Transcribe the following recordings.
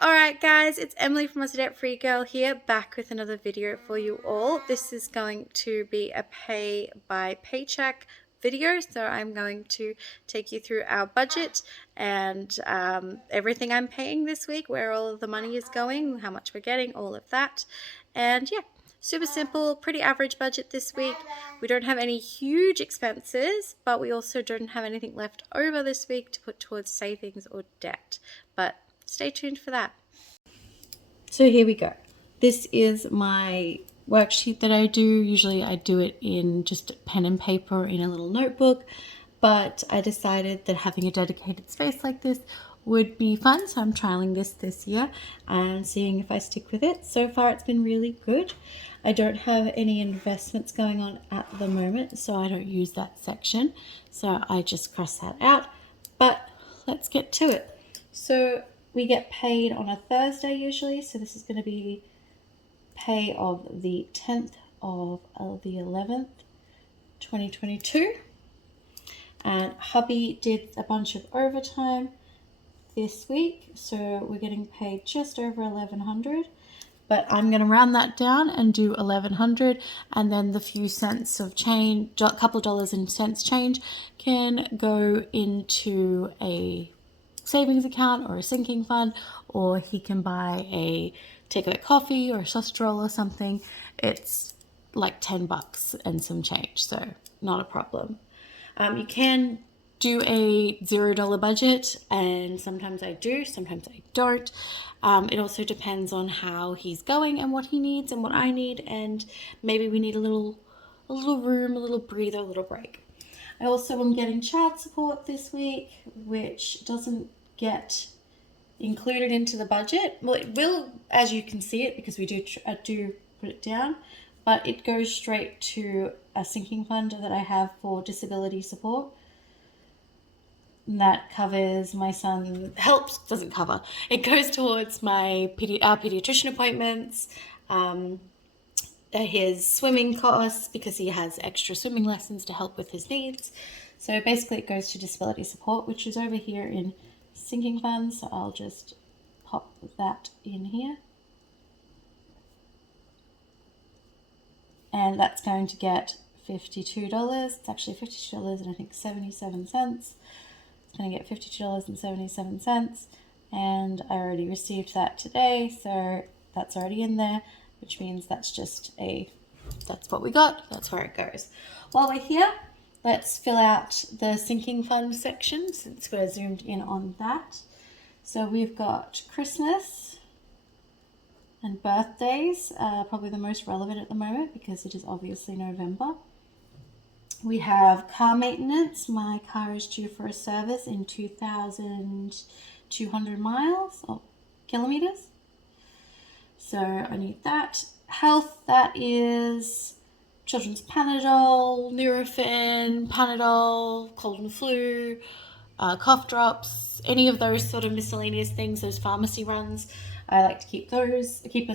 Alright guys, it's Emily from Aussie Debt Free Girl here, back with another video for you all. This is going to be a pay by paycheck video, so I'm going to take you through our budget and everything I'm paying this week, where all of the money is going, how much we're getting, all of that. And yeah, super simple, pretty average budget this week. We don't have any huge expenses, but we also don't have anything left over this week to put towards savings or debt. But stay tuned for that. So here we go. This is my worksheet that I do. Usually I do it in just pen and paper in a little notebook, but I decided that having a dedicated space like this would be fun. So I'm trialing this year and seeing if I stick with it. So far it's been really good. I don't have any investments going on at the moment, so I don't use that section. So I just cross that out, but let's get to it. So we get paid on a Thursday usually, so this is going to be pay of the 10th of the 11th, 2022. And hubby did a bunch of overtime this week, so we're getting paid just over $1,100. But I'm going to round that down and do $1,100, and then the few cents of change, a couple dollars in cents change, can go into a savings account or a sinking fund, or he can buy a takeaway coffee or a sausage roll or something. It's like $10 and some change, so not a problem. You can do a $0 budget, and sometimes I do, sometimes I don't. It also depends on how he's going and what he needs and what I need, and maybe we need a little room, a little breather, a little break. I also am getting child support this week, which doesn't get included into the budget. Well, it will, as you can see it, because we do put it down, but it goes straight to a sinking fund that I have for disability support. And that covers my son, doesn't cover. It goes towards my pediatrician appointments, his swimming costs, because he has extra swimming lessons to help with his needs. So basically it goes to disability support, which is over here in sinking funds. So I'll just pop that in here. And that's going to get $52. It's actually $52 and I think 77 cents. It's going to get $52.77, and I already received that today, so that's already in there, which means that's what we got, that's where it goes. While we're here, let's fill out the sinking fund section since we're zoomed in on that. So we've got Christmas and birthdays, probably the most relevant at the moment because it is obviously November. We have car maintenance. My car is due for a service in 2,200 miles or kilometers. So I need that. Health, that is children's Panadol, Nurofen, Panadol, cold and flu, cough drops, any of those sort of miscellaneous things, those pharmacy runs. I like to keep a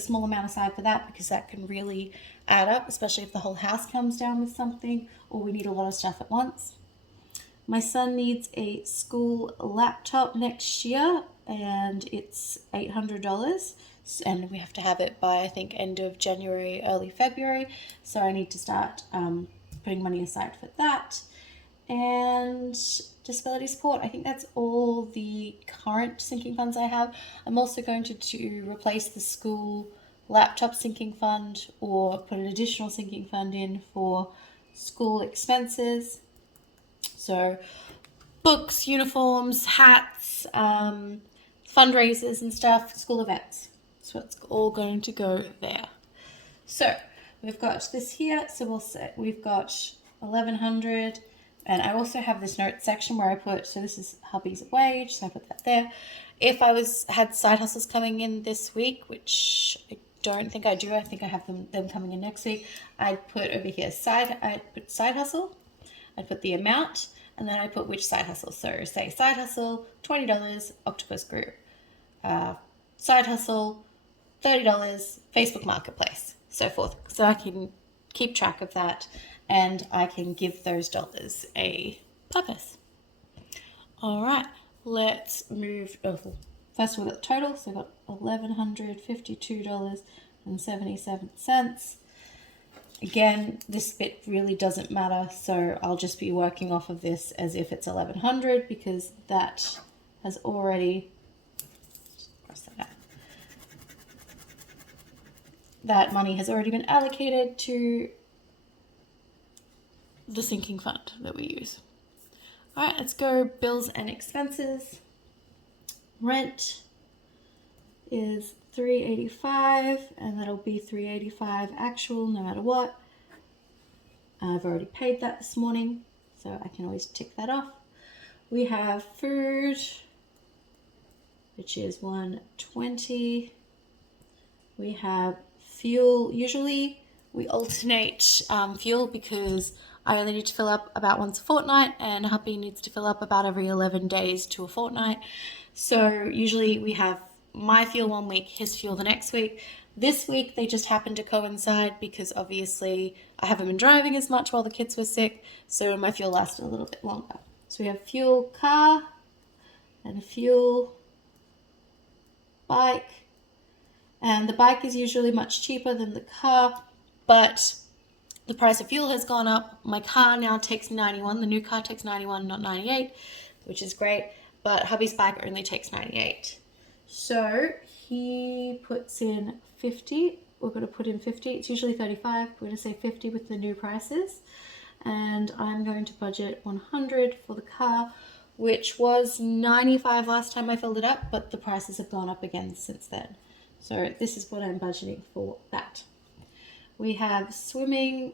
small amount aside for that because that can really add up, especially if the whole house comes down with something or we need a lot of stuff at once. My son needs a school laptop next year and it's $800, and we have to have it by I think end of January, early February, so I need to start putting money aside for that. And disability support, I think that's all the current sinking funds I have. I'm also going to replace the school laptop sinking fund or put an additional sinking fund in for school expenses. So books, uniforms, hats, fundraisers and stuff, school events. So it's all going to go there. So we've got this here. So we'll say we've got $1,100. And I also have this note section where I put, so this is hubby's wage, so I put that there. If I had side hustles coming in this week, which I don't think I do, I think I have them coming in next week, I'd put over here I'd put side hustle, I'd put the amount, and then I put which side hustle. So say side hustle, $20, Octopus Group. Side hustle, $30, Facebook Marketplace, so forth. So I can keep track of that and I can give those dollars a purpose. All right, let's move over. first of all, got the total, so I got $1,152.77. Again, this bit really doesn't matter, so I'll just be working off of this as if it's $1,100 because that has already, that money has already been allocated to the sinking fund that we use. All right, let's go bills and expenses. Rent is $385, and that'll be $385 actual no matter what. I've already paid that this morning, so I can always tick that off. We have food, which is $120. We have fuel. Usually we alternate fuel because I only need to fill up about once a fortnight and hubby needs to fill up about every 11 days to a fortnight. So usually we have my fuel one week, his fuel the next week. This week they just happened to coincide because obviously I haven't been driving as much while the kids were sick, so my fuel lasted a little bit longer. So we have fuel car and fuel bike, and the bike is usually much cheaper than the car, but the price of fuel has gone up. My car now takes 91. The new car takes 91, not 98, which is great. But hubby's bike only takes 98. So he puts in 50. We're going to put in 50. It's usually 35. We're going to say 50 with the new prices. And I'm going to budget 100 for the car, which was 95 last time I filled it up, but the prices have gone up again since then. So this is what I'm budgeting for that. We have swim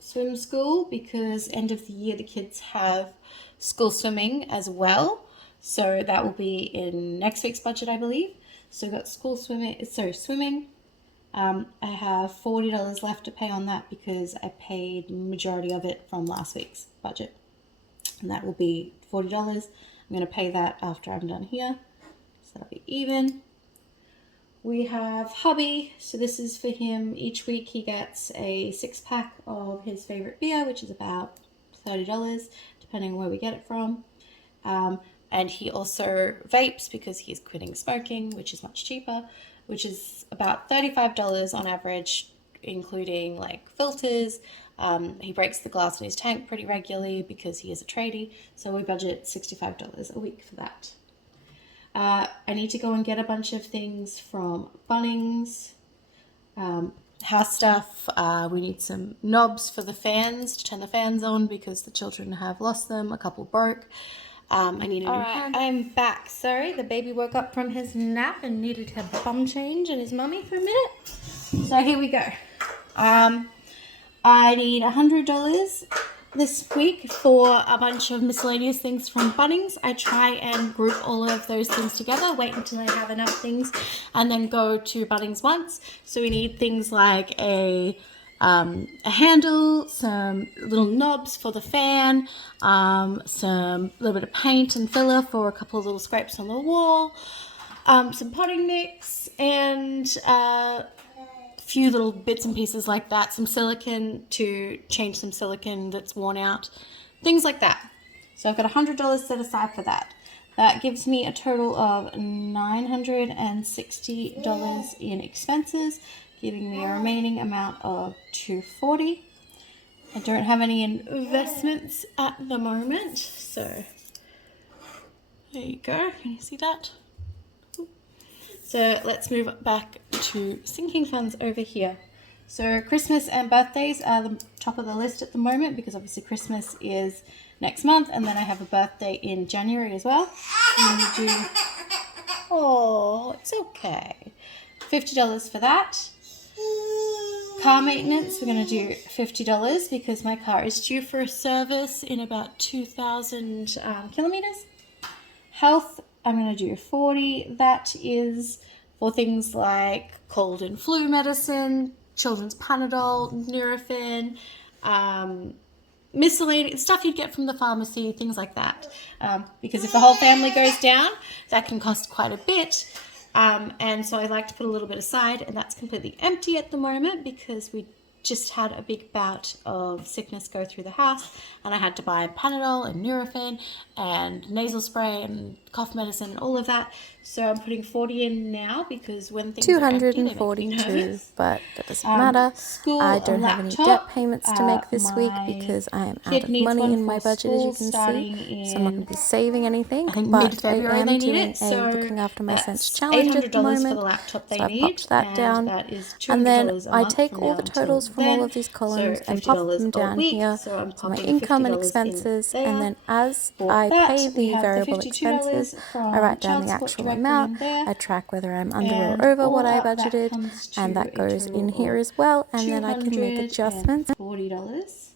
school because end of the year the kids have school swimming as well. So that will be in next week's budget, I believe. So we've got swimming. I have $40 left to pay on that because I paid the majority of it from last week's budget. And that will be $40. I'm going to pay that after I'm done here. So that'll be even. We have hubby, so this is for him. Each week he gets a 6-pack of his favorite beer, which is about $30, depending on where we get it from. And he also vapes because he's quitting smoking, which is much cheaper, which is about $35 on average, including like filters. He breaks the glass in his tank pretty regularly because he is a tradie, so we budget $65 a week for that. I need to go and get a bunch of things from Bunnings, house stuff. We need some knobs for the fans to turn the fans on because the children have lost them. A couple broke. I need a new hand. I'm back. Sorry, the baby woke up from his nap and needed to have bum change in his mummy for a minute. So here we go. I need $100 this week for a bunch of miscellaneous things from Bunnings. I try and group all of those things together, wait until I have enough things, and then go to Bunnings once. So we need things like a handle, some little knobs for the fan, some little bit of paint and filler for a couple of little scrapes on the wall, some potting mix, and few little bits and pieces like that, some silicone to change some silicone that's worn out, things like that. So I've got $100 set aside for that. That gives me a total of $960 in expenses, giving me a remaining amount of $240. I don't have any investments at the moment, so there you go. Can you see that? So let's move back to sinking funds over here. So Christmas and birthdays are the top of the list at the moment because obviously Christmas is next month and then I have a birthday in January as well. I'm going to do, oh, it's okay, $50 for that. Car maintenance, we're going to do $50 because my car is due for a service in about 2,000 kilometers. Health, I'm going to do $40. That is for things like cold and flu medicine, children's Panadol, Nurofen, miscellaneous stuff you'd get from the pharmacy, things like that. Because if the whole family goes down, that can cost quite a bit. And so I like to put a little bit aside, and that's completely empty at the moment because we just had a big bout of sickness go through the house, and I had to buy Panadol and Nurofen and nasal spray and cough medicine and all of that. So I'm putting 40 in now because when things are empty, they make me 242, nervous. but that doesn't matter. School I don't have any debt payments to make this week my because I am kid out of needs money one in my for budget, as you school can starting see. So I'm not going in, to be saving anything, I think, but I mid-February am they need doing it. a So looking after my scents that's challenge at the $800 moment. for the laptop they So I've need, popped that and down. that is And then $200 a I month take from all now the until totals from then. all of these columns So and pop $50 them a down week. here. So I'm So my popping income and $50 in expenses, there. and then as For I that, pay we the have the variable $52 expenses, I from write down child the support actual directly amount. in there. I track whether I'm under or And over what all I up, that budgeted, comes to and that a goes total in here of as well, and then I can make adjustments. $240.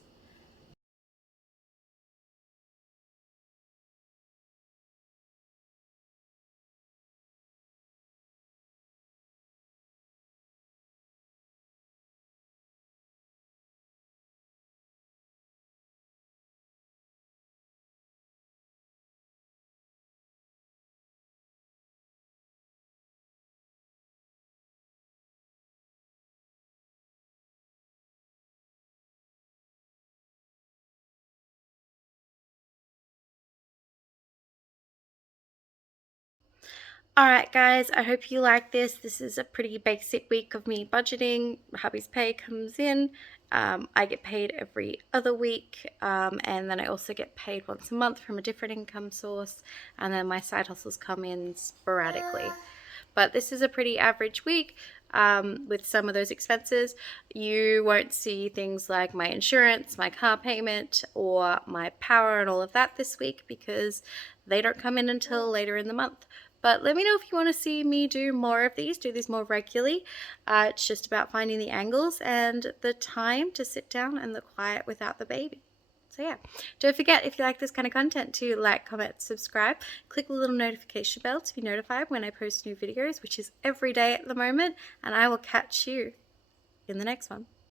Alright guys, I hope you like this. This is a pretty basic week of me budgeting. Hubby's pay comes in. I get paid every other week, and then I also get paid once a month from a different income source, and then my side hustles come in sporadically. But this is a pretty average week with some of those expenses. You won't see things like my insurance, my car payment, or my power and all of that this week because they don't come in until later in the month. But let me know if you want to see me do more of these, do these more regularly. It's just about finding the angles and the time to sit down and the quiet without the baby. So yeah, don't forget, if you like this kind of content, to like, comment, subscribe, click the little notification bell to be notified when I post new videos, which is every day at the moment, and I will catch you in the next one.